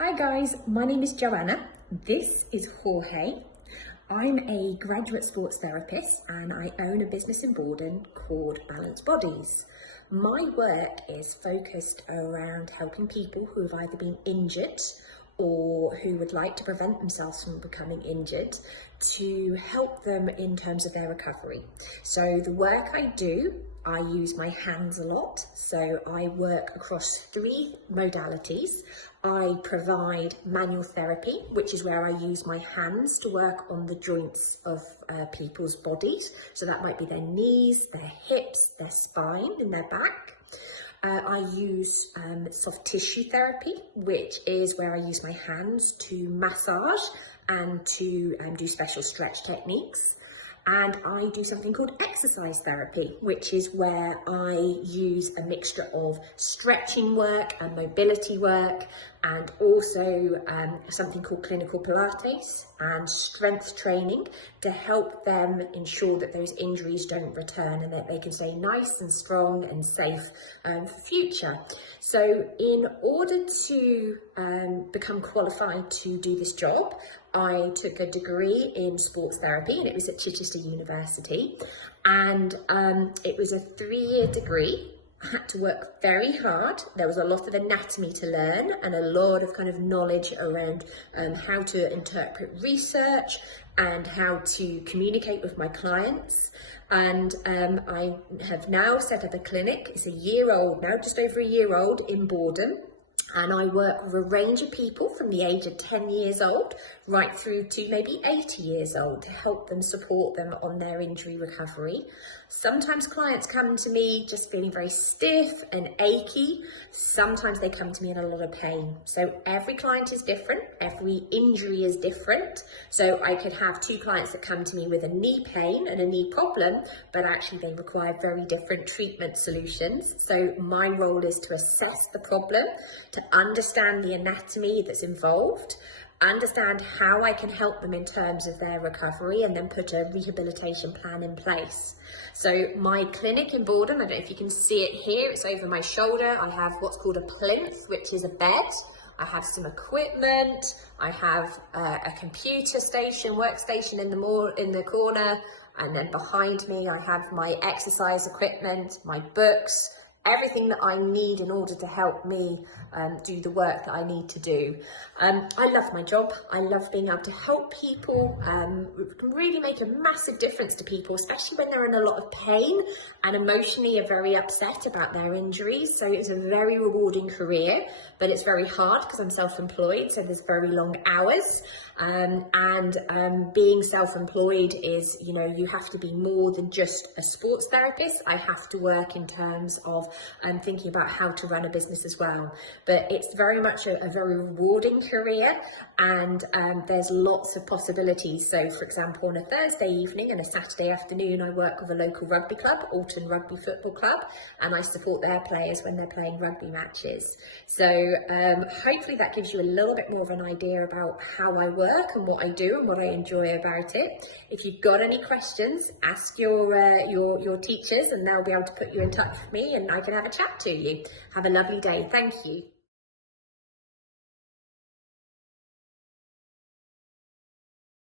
Hi guys, my name is Joanna. This is Jorge. I'm a graduate sports therapist and I own a business in Borden called Balanced Bodies. My work is focused around helping people who have either been injured or who would like to prevent themselves from becoming injured, to help them in terms of their recovery. So the work I do, I use my hands a lot. So I work across 3 modalities. I provide manual therapy, which is where I use my hands to work on the joints of people's bodies. So that might be their knees, their hips, their spine and their back. I use soft tissue therapy, which is where I use my hands to massage and to do special stretch techniques. And I do something called exercise therapy, which is where I use a mixture of stretching work and mobility work, and also something called clinical Pilates and strength training to help them ensure that those injuries don't return and that they can stay nice and strong and safe for future. So in order to become qualified to do this job, I took a degree in sports therapy, and it was at Chichester University, and it was a 3-year degree. I had to work very hard. There was a lot of anatomy to learn and a lot of kind of knowledge around how to interpret research and how to communicate with my clients. And I have now set up a clinic. It's a year old now, just over a year old, in Borden. And I work with a range of people from the age of 10 years old right through to maybe 80 years old to help them, support them on their injury recovery. Sometimes clients come to me just feeling very stiff and achy. Sometimes they come to me in a lot of pain. So every client is different. Every injury is different. So I could have 2 clients that come to me with a knee pain and a knee problem, but actually they require very different treatment solutions. So my role is to assess the problem, to understand the anatomy that's involved, understand how I can help them in terms of their recovery, and then put a rehabilitation plan in place. So my clinic in Borden, I don't know if you can see it here, it's over my shoulder. I have what's called a plinth, which is a bed. I have some equipment. I have a computer station, workstation in the corner, and then behind me I have my exercise equipment, my books, everything that I need in order to help me do the work that I need to do. I love my job. I love being able to help people, really make a massive difference to people, especially when they're in a lot of pain and emotionally are very upset about their injuries. So it's a very rewarding career, but it's very hard because I'm self-employed, so there's very long hours. Being self-employed is, you have to be more than just a sports therapist. I have to work in terms of thinking about how to run a business as well. But it's very much a very rewarding career, and there's lots of possibilities. So for example, on a Thursday evening and a Saturday afternoon, I work with a local rugby club, Alton Rugby Football Club, and I support their players when they're playing rugby matches. So hopefully that gives you a little bit more of an idea about how I work and what I do and what I enjoy about it. If you've got any questions, ask your teachers and they'll be able to put you in touch with me and I can have a chat to you. Have a lovely day. Thank you.